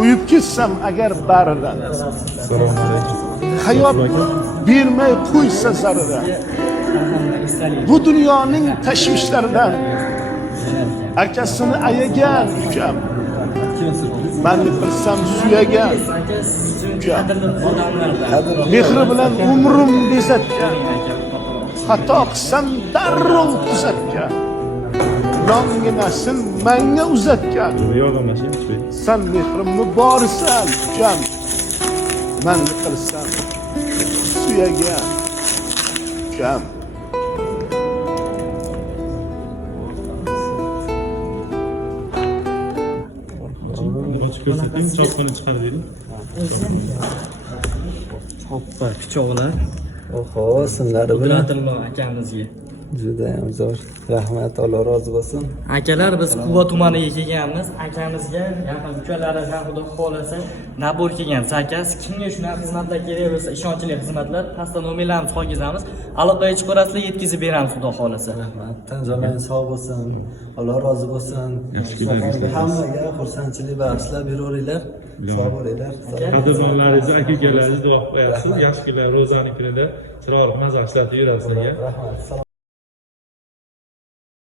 ko'yib ketsam agar baridan, Assalomu alaykum. hayot bermay qo'ysa zarura, bu dunyoning tashvishlaridan akasini ayagan ukam, meni bilsam suyagan ukam, mehri bilan umrim bezatgan, xato qilsam darrov tuzatgan, nonginasin menga uzatgan. Yordamlashing. Sen mehrimni borisan ukam, men qilsam suyagan ukam. Ochib ko'rsating, chopqini chiqar deydi. Hoppa, pichoqlar. Oho, sinlari bilan Qudratillo akamizga. juda ham zo'r. Rahmat, Alloh rozi bo'lsin. Akalar biz Quva tumaniga kelganmiz. Akamizga yaqin ukalari ham xudo xolasa nabor kelgan. Akasi kimga shunaqa xizmatlar kerak bo'lsa, ishonchli xizmatlar, pastda nomerlarimizni qoldiramiz. Aloqaga chiqarasizlar, yetkazib beramiz xudo xolasa. Rahmat. Tanjollaring sog' bo'lsin. Alloh rozi bo'lsin. Hammaga xursandchilik bag'ishlab yuraveringlar. Sog' bo'linglar. Qadrmonlaringizni, aka-ukalaringizni duo qo'yasiz. Yaxshi kunlar, ro'zani kunida chiroyli mazza ishlatib yurasizlar. Rahmat.